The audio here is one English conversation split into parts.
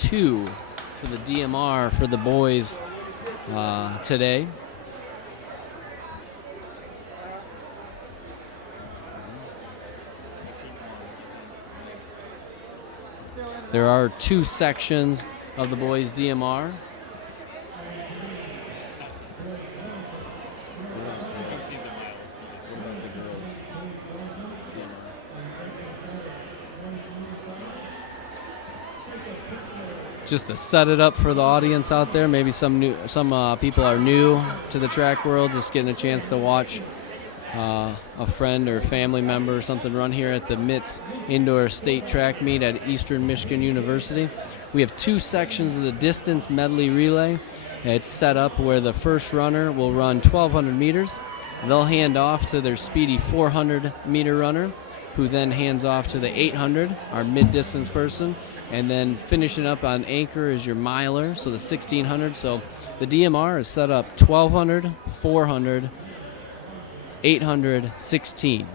2 for the DMR for the boys today. There are 2 sections of the boys DMR. Just to set it up for the audience out there, maybe some people are new to the track world, just getting a chance to watch a friend or family member or something run here at the MITS Indoor State Track Meet at Eastern Michigan University. We have 2 sections of the distance medley relay. It's set up where the first runner will run 1,200 meters. They'll hand off to their speedy 400-meter runner, who then hands off to the 800, our mid-distance person, and then finishing up on anchor is your miler, so the 1,600. So the DMR is set up 1,200, 400, 800, 16.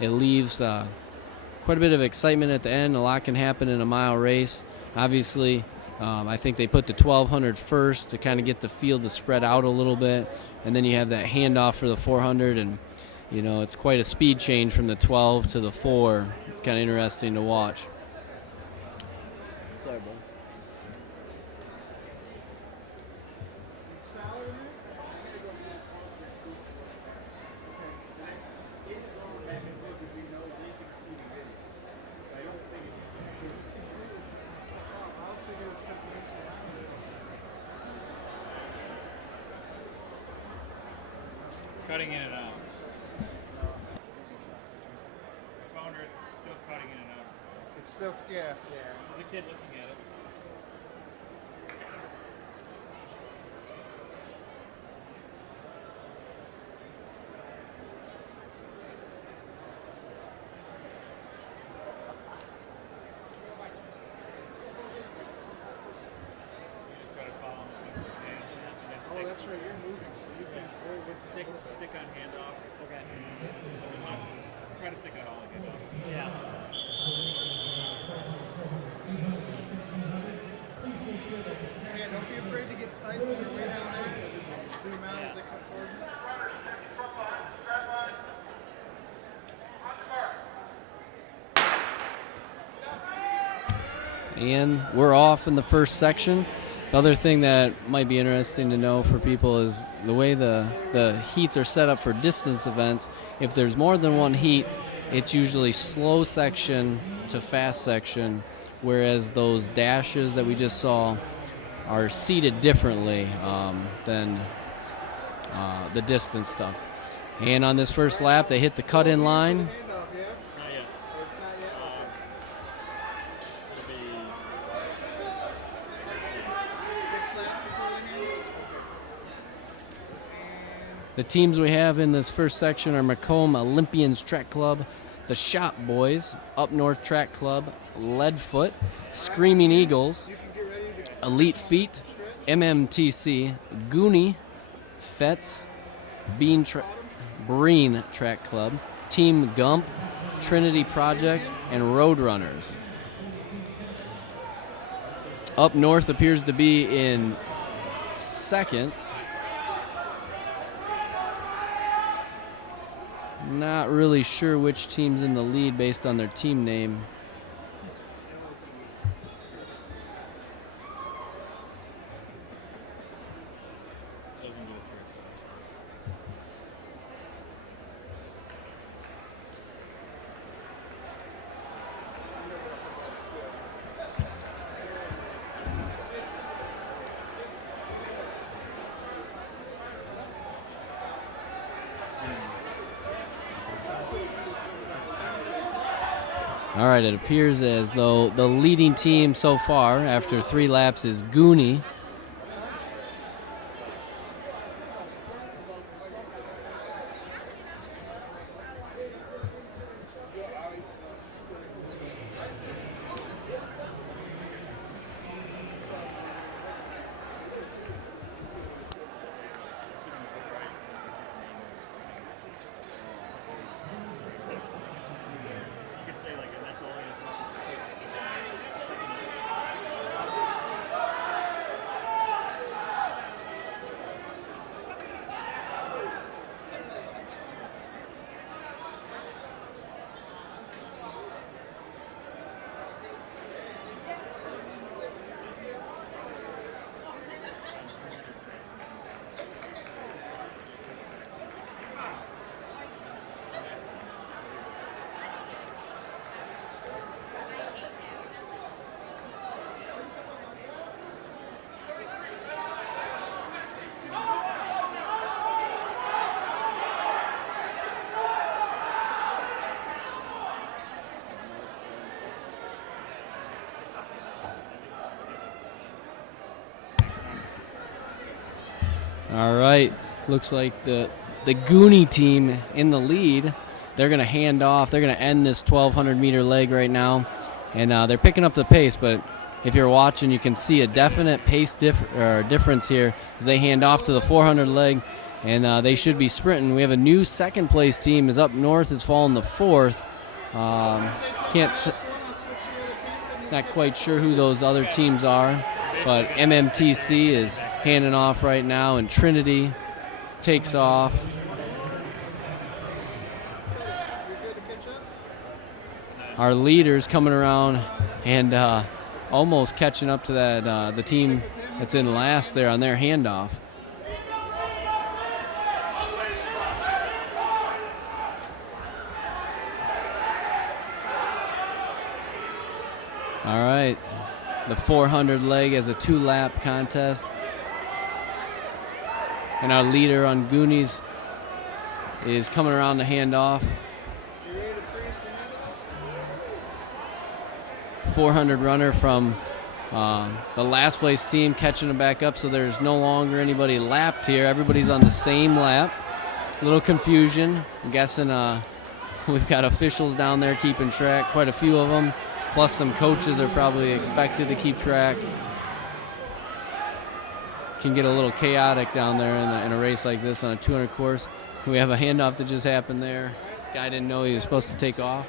It leaves quite a bit of excitement at the end. A lot can happen in a mile race. Obviously, I think they put the 1,200 first to kind of get the field to spread out a little bit, and then you have that handoff for the 400, and you know, it's quite a speed change from the 12 to the 4. It's kind of interesting to watch. Sorry, bud. Cutting in and out. Toner is still cutting in and out. It's still, yeah. There's a kid looking at it. Just try to follow him with your hand. And then Oh, that's right, you're moving, so you can hold with stick on handoff. Okay. Try to stick out all the handoffs. Yeah. Yeah, don't be afraid to get tight when you're way down there. Zoom out as they come towards you. And we're off in the first section. The other thing that might be interesting to know for people is the way the heats are set up for distance events. If there's more than one heat, it's usually slow section to fast section, whereas those dashes that we just saw are seated differently than the distance stuff. And on this first lap, they hit the cut-in line. Handoff, yeah? Not yet. Or it's not yet? It'll be 6 laps before they hand it? The teams we have in this first section are Macomb Olympians Track Club, the Shop Boys, Up North Track Club, Leadfoot, Screaming Eagles, You can get ready to Elite Feet, MMTC, Goonie, Fets, Breen Track Club, Team Gump, Trinity Project, and Roadrunners. Up North appears to be in second. Not really sure which team's in the lead based on their team name. doesn't go through. All right, it appears as though the leading team so far after 3 laps is Goonie. You could say like, and that's all he has. All right, looks like the Goonie team in the lead. They're going to hand off. They're going to end this 1,200-meter leg right now, and they're picking up the pace. But if you're watching, you can see a definite pace difference here as they hand off to the 400 leg, and they should be sprinting. We have a new second-place team. Is up north has fallen to fourth. Not quite sure who those other teams are, but MMTC is handing off right now, and Trinity takes off. Our leaders coming around and almost catching up to that the team that's in last there on their handoff. All right, the 400 leg as a 2-lap contest. And our leader on Goonies is coming around the handoff. 400 runner from the last place team catching them back up, so there's no longer anybody lapped here. Everybody's on the same lap. A little confusion. I'm guessing we've got officials down there keeping track, quite a few of them, plus some coaches are probably expected to keep track. Can get a little chaotic down there in a race like this on a 200 course. We have a handoff that just happened there. Guy didn't know he was supposed to take off.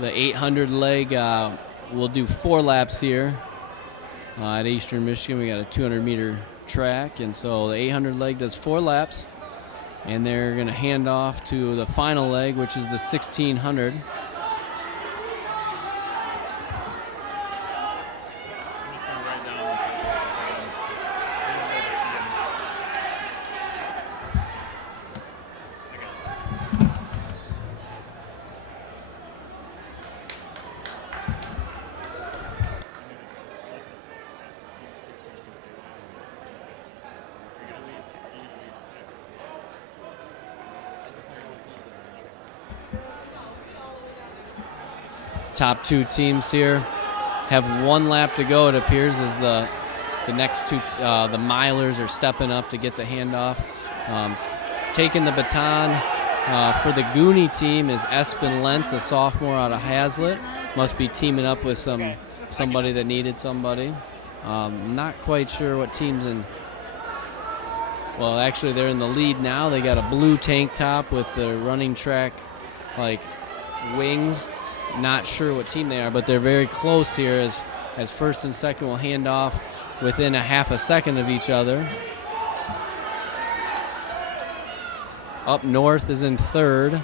The 800 leg will do 4 laps here at Eastern Michigan. We got a 200-meter track, and so the 800 leg does 4 laps, and they're going to hand off to the final leg, which is the 1600. Top 2 teams here have 1 lap to go, it appears, as the next 2, the milers are stepping up to get the handoff. Taking the baton for the Goonie team is Espen Lentz, a sophomore out of Hazlitt. Must be teaming up with somebody that needed somebody. Not quite sure what team's in. Well, actually, they're in the lead now. They got a blue tank top with the running track like wings. Not sure what team they are, but they're very close here as first and second will hand off within a half a second of each other. Up north is in third.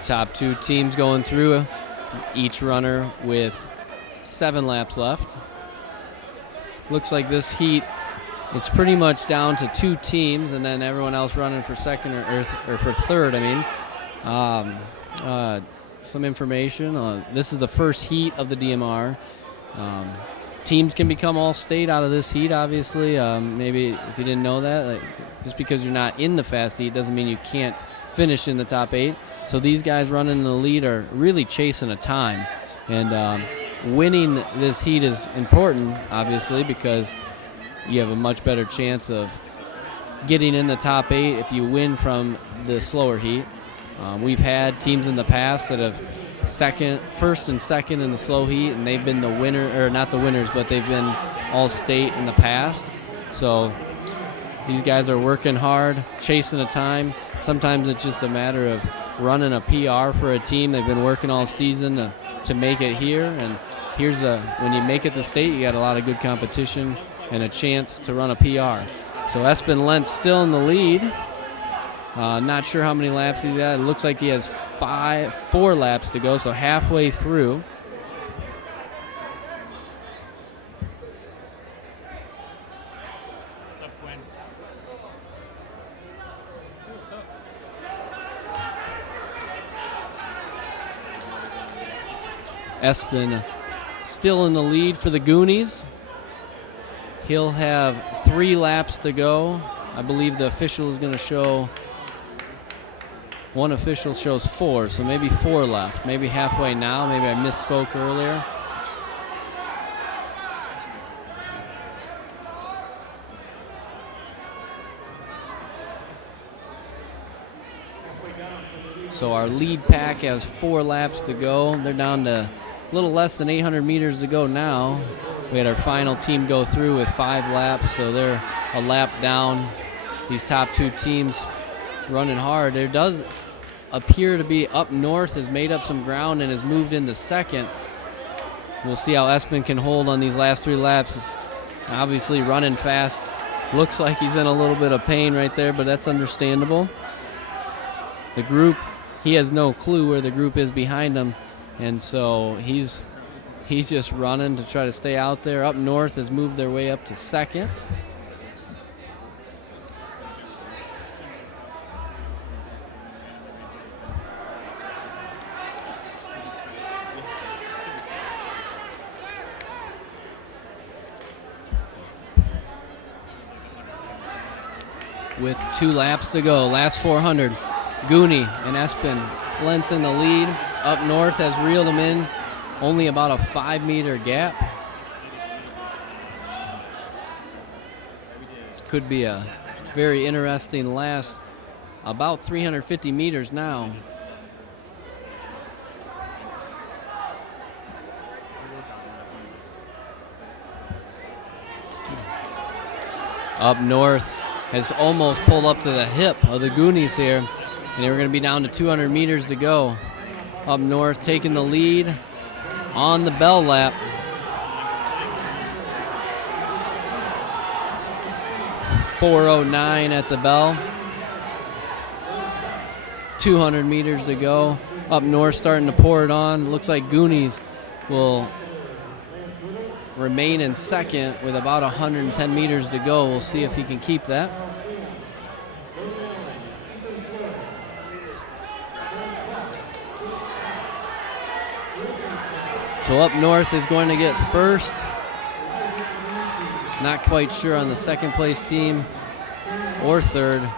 Top 2 teams going through, each runner with 7 laps left. Looks like this heat, it's pretty much down to 2 teams, and then everyone else running for second or for third. Some information. This is the first heat of the DMR. Teams can become all state out of this heat, obviously. Maybe if you didn't know that, just because you're not in the fast heat doesn't mean you can't finish in the top 8. So these guys running in the lead are really chasing a time. And winning this heat is important, obviously, because you have a much better chance of getting in the top 8 if you win from the slower heat. We've had teams in the past that have first and second in the slow heat, and they've been the winner, or not the winners, but they've been all state in the past. So these guys are working hard, chasing a time. Sometimes it's just a matter of running a PR for a team. They've been working all season to to make it here. And here's when you make it to state, you got a lot of good competition and a chance to run a PR. So Espen Lentz still in the lead. Not sure how many laps he's got. It looks like he has 4 laps to go, so halfway through. What's up, Quinn? What's up? Espen still in the lead for the Goonies. He'll have 3 laps to go. I believe the official is going to show, one official shows 4, so maybe 4 left. Maybe halfway now. Maybe I misspoke earlier. So our lead pack has 4 laps to go. They're down to a little less than 800 meters to go now. We had our final team go through with 5 laps, so they're a lap down. These top 2 teams running hard. There does appear to be Up North has made up some ground and has moved into second. We'll see how Espen can hold on these last 3 laps. Obviously running fast. Looks like he's in a little bit of pain right there, but that's understandable. The group, he has no clue where the group is behind him, and so he's just running to try to stay out there. Up North has moved their way up to second. With 2 laps to go, last 400. Goonie and Espen Lentz in the lead. Up North has reeled them in. Only about a 5-meter gap. This could be a very interesting last. About 350 meters now. Up North has almost pulled up to the hip of the Goonies here, and they were going to be down to 200 meters to go. Up North taking the lead on the bell lap. .409 at the bell. 200 meters to go. Up North starting to pour it on. Looks like Goonies will remain in second with about 110 meters to go. We'll see if he can keep that. So Up North is going to get first. Not quite sure on the second place team or third.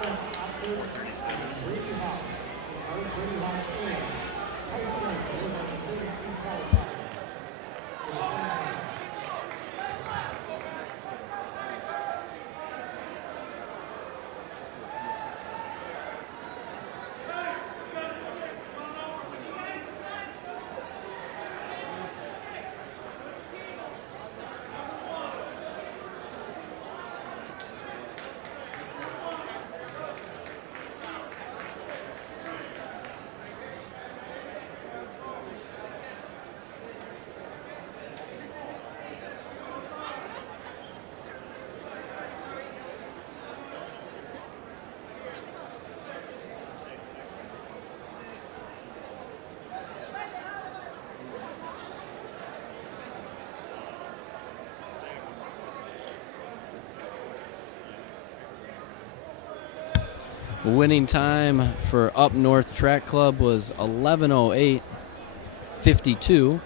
Winning time for Up North Track Club was 11:08.52.